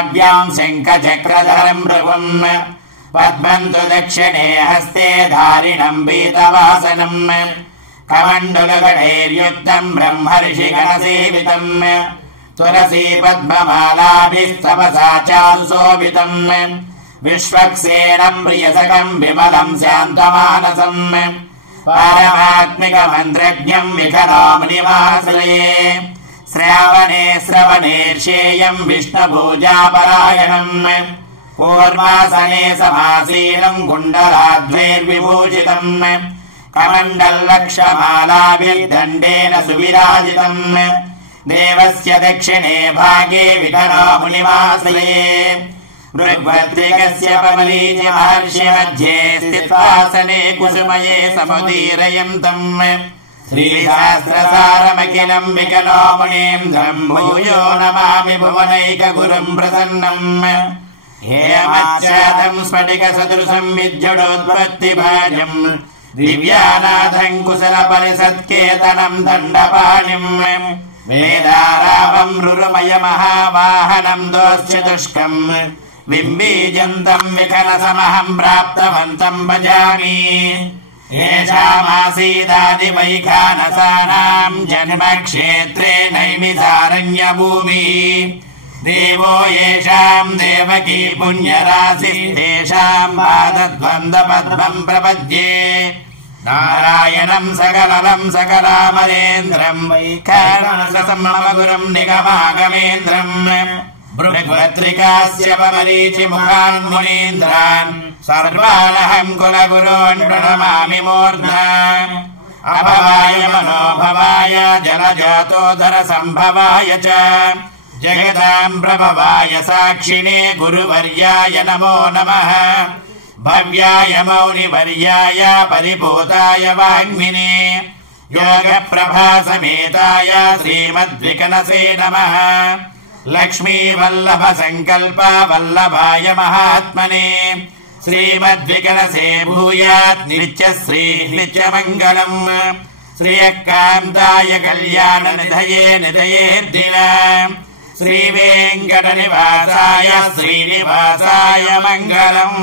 नाभ्याम् शङ्खचक्रधरम् भृगुम् पद्मम् तु दक्षिणे हस्ते धारिणम् पीतवासनम् कमण्डलगणैर्युक्तम् ब्रह्मर्षिगणसेवितम् तुलसी पद्ममालाभिस्तपसा चारुशोभितम् विश्वक्सेनम् प्रियसखम् विमलम् शान्तमानसम् पारमात्मिकमन्त्रज्ञम् विखरामुनिमाश्रये श्रावणे श्रवणेर्षेयम् विष्णुपूजापरायणम् कूर्मासने समासीनम् कुण्डलाद्वैर्विभूषितम् कमण्डलक्षमालाभिर्दण्डेन सुविराजितम् देवस्य दक्षिणे भागे विखरामुनिमाश्रये ऋग्भद्रिकस्य पमलीचि महर्षि मध्ये स्थित्वासने कुसुमये समुदीरयन्तम् श्रीशास्त्रसारमखिलम् विकलो मुनीन्द्रम् भूयो नमामि भुवनैकगुरुम् प्रसन्नम् हेमच्छादम् स्फटिकसदृशम् विद्युडोत्पत्तिभाजम् दिव्यानाथम् कुशलपरिषत्केतनम् दण्डपाणिम् वेदारावम् रुरुमयमहावाहनम् दोश्चतुष्कम् बिम्बीजन्तम् विखरसमहम् प्राप्तवन्तम् भजामि येषामासीदादिवैखानसानाम् जन्मक्षेत्रे नैमिषारण्यभूमिः देवो येषाम् देवकी पुण्यराशिः तेषाम् पादद्वन्द्वपद्मम् प्रपद्ये नारायणम् सकलम् सकलामरेन्द्रम् वैखानसम् मम गुरुम् निगमागमेन्द्रम् बृहद्भद्रिकास्य पमरीचि मुखान् मुनीन्द्रान् सर्वानहम् कुलगुरून् प्रणमामि मूर्ध्ना अभवाय मनोभवाय जलजातोदर सम्भवाय च जगताम् प्रभवाय साक्षिणे गुरुवर्याय नमो नमः भव्याय मौनिवर्याय परिभूताय वाङ्मिने योगप्रभासमेताय श्रीमद्विकनसे नमः लक्ष्मीवल्लभ संकल्प वल्लभाय महात्मने श्रीमद्विकनसे भूयात् नित्यश्री नित्यमङ्गलम् श्रियकान्ताय कल्याण निधये निधयेर्दिना श्रीवेङ्कटनिवासाय श्रीनिवासाय मङ्गलम्।